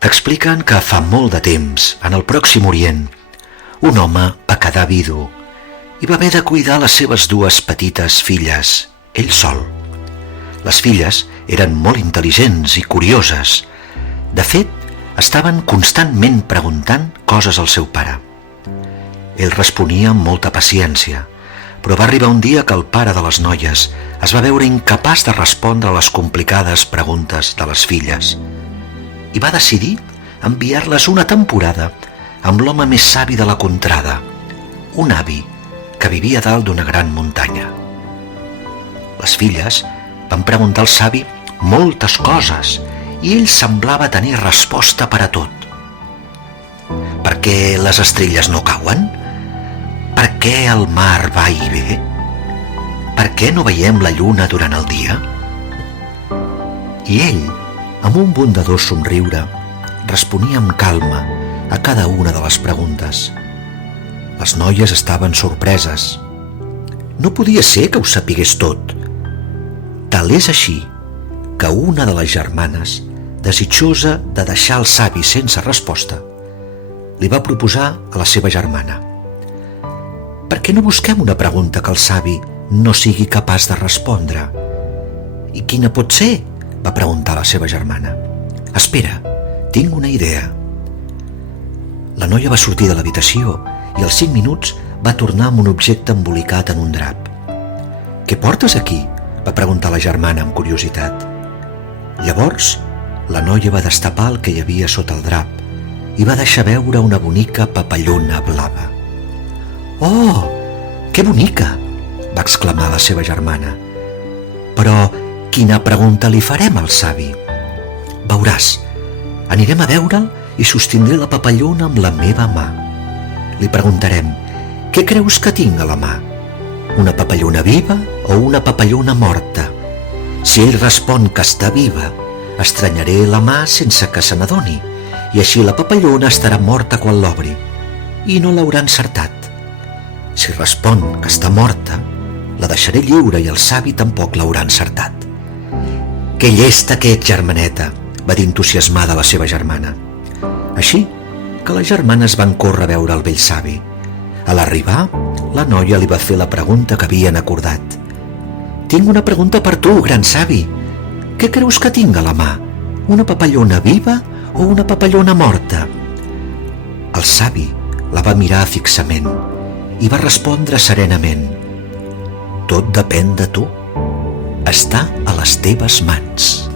Expliquen que fa molt de temps, en el Pròxim Orient, un home va quedar vidu i va haver de cuidar les seves dues petites filles, ell sol. Les filles eren molt intel·ligents i curioses. De fet, estaven constantment preguntant coses al seu pare. Ell responia amb molta paciència, però va arribar un dia que el pare de les noies es va veure incapaç de respondre a les complicades preguntes de les filles i va decidir enviar-les una temporada amb l'home més savi de la contrada, un avi que vivia dalt d'una gran muntanya. Les filles van preguntar al savi moltes coses i ell semblava tenir resposta per a tot. Per què les estrelles no cauen? Per què el mar va i ve? Per què no veiem la lluna durant el dia? I ell, amb un bondadós somriure, responia amb calma a cada una de les preguntes. Les noies estaven sorpreses. No podia ser que ho sapigués tot. Tal és així que una de les germanes, desitjosa de deixar el savi sense resposta, li va proposar a la seva germana: «Per què no busquem una pregunta que el savi no sigui capaç de respondre?» «I quina pot ser?», va preguntar la seva germana. «Espera, tinc una idea». La noia va sortir de l'habitació i als 5 minuts va tornar amb un objecte embolicat en un drap. «Què portes aquí?», va preguntar la germana amb curiositat. Llavors, la noia va destapar el que hi havia sota el drap i va deixar veure una bonica papallona blava. «Oh, que bonica!», va exclamar la seva germana. «Però quina pregunta li farem al savi?» «Veuràs, anirem a veure'l i sostindré la papallona amb la meva mà. Li preguntarem: què creus que tinc a la mà? Una papallona viva o una papallona morta? Si ell respon que està viva, estranyaré la mà sense que se n'adoni i així la papallona estarà morta quan l'obri i no l'haurà encertat. Si respon que està morta, la deixaré lliure i el savi tampoc l'haurà encertat». «Que llesta que ets, germaneta!», va dir entusiasmada la seva germana. Així que les germanes van córrer a veure el vell savi. A l'arribar, la noia li va fer la pregunta que havien acordat. «Tinc una pregunta per tu, gran savi. Què creus que tinc a la mà? Una papallona viva o una papallona morta?» El savi la va mirar fixament i va respondre serenament: «Tot depèn de tu. Està a les teves mans».